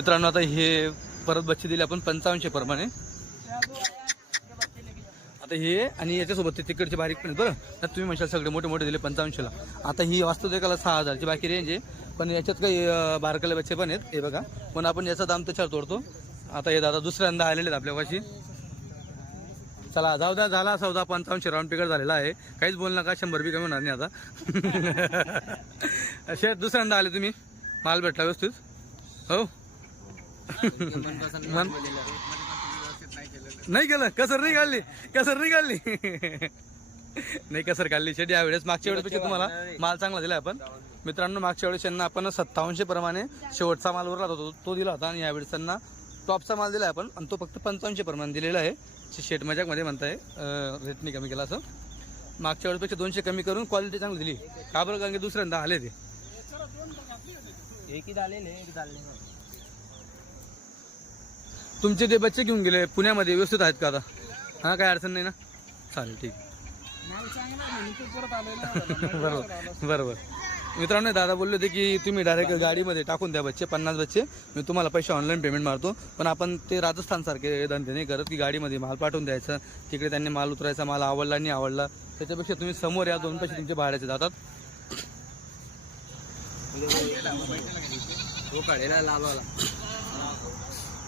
मित्रांनो आता हे परत बच्चे दिले आपण 5500 प्रमाणे. आता हे आणि याच्यासोबत ते तिकडचे बारीक पण बरं. तर तुम्ही म्हणशाल सगळे मोठे मोठे दिले 5500 ला. आता ही वास्तू एकाला 6000 ची बाकी रेंज आहे, पण याच्यात काही बारकाले बच्चे पण आहेत हे बघा. पण आपण याचा दाम त्याच्यावर तोडतो. आता हे दादा दुसऱ्यांदा आलेले आहेत आपल्यापाशी. चला जाऊ द्या, झाला सौदा 5500 राऊंड पिकअप झालेला आहे. काहीच बोल नका, 100 बी कमी होणार नाही आता. शेठ दुसऱ्यांदा आले तुम्ही, माल भेटला व्यवस्थित हो. नाही केलं, कसर नाही काढली, कसर नाही काढली. नाही कसर काढली शेठ यावेळेस. मागच्या वेळेपेक्षा तुम्हाला माल चांगला दिला आपण. मित्रांनो मागच्या वेळेस त्यांना आपण 5700 प्रमाणे शेवटचा माल उरला होता तो दिला होता, आणि यावेळेस त्यांना टॉपचा माल दिला आपण, आणि तो फक्त 5500 प्रमाणे दिलेला आहे. शेट मजाकमध्ये म्हणताय रेटनी कमी केला असं. मागच्या वेळेपेक्षा 200 कमी करून क्वालिटी चांगली दिली. का बरं, कारण की दुसऱ्यांदा आले ते. तुमचे ते बच्चे घेऊन गेले पुण्यामध्ये, व्यवस्थित आहेत का आता? हां काही अडचण नाही ना, चालेल ठीक. बरोबर बरोबर. मित्रांनो दादा बोलले होते की तुम्ही डायरेक्ट गाडीमध्ये टाकून द्या बच्चे, 50 बच्चे, मी तुम्हाला पैसे ऑनलाईन पेमेंट मारतो. पण आपण ते राजस्थानसारखे धंदे नाही करत की गाडीमध्ये माल पाठवून द्यायचा, तिकडे त्यांनी माल उतरायचा, माल आवडला नाही आवडला. त्याच्यापेक्षा तुम्ही समोर या, 2 पैसे तुमचे भाड्याचे जातात.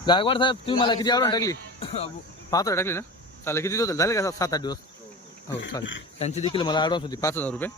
गायकवाड साहेब तुम्ही मला किती आवडून टाकली? 5 टाकली ना, चालेल. किती होतील झाले का 7-8 दिवस? हो चालेल. त्यांची देखील मला ॲडव्हान्स होती 5000 रुपये.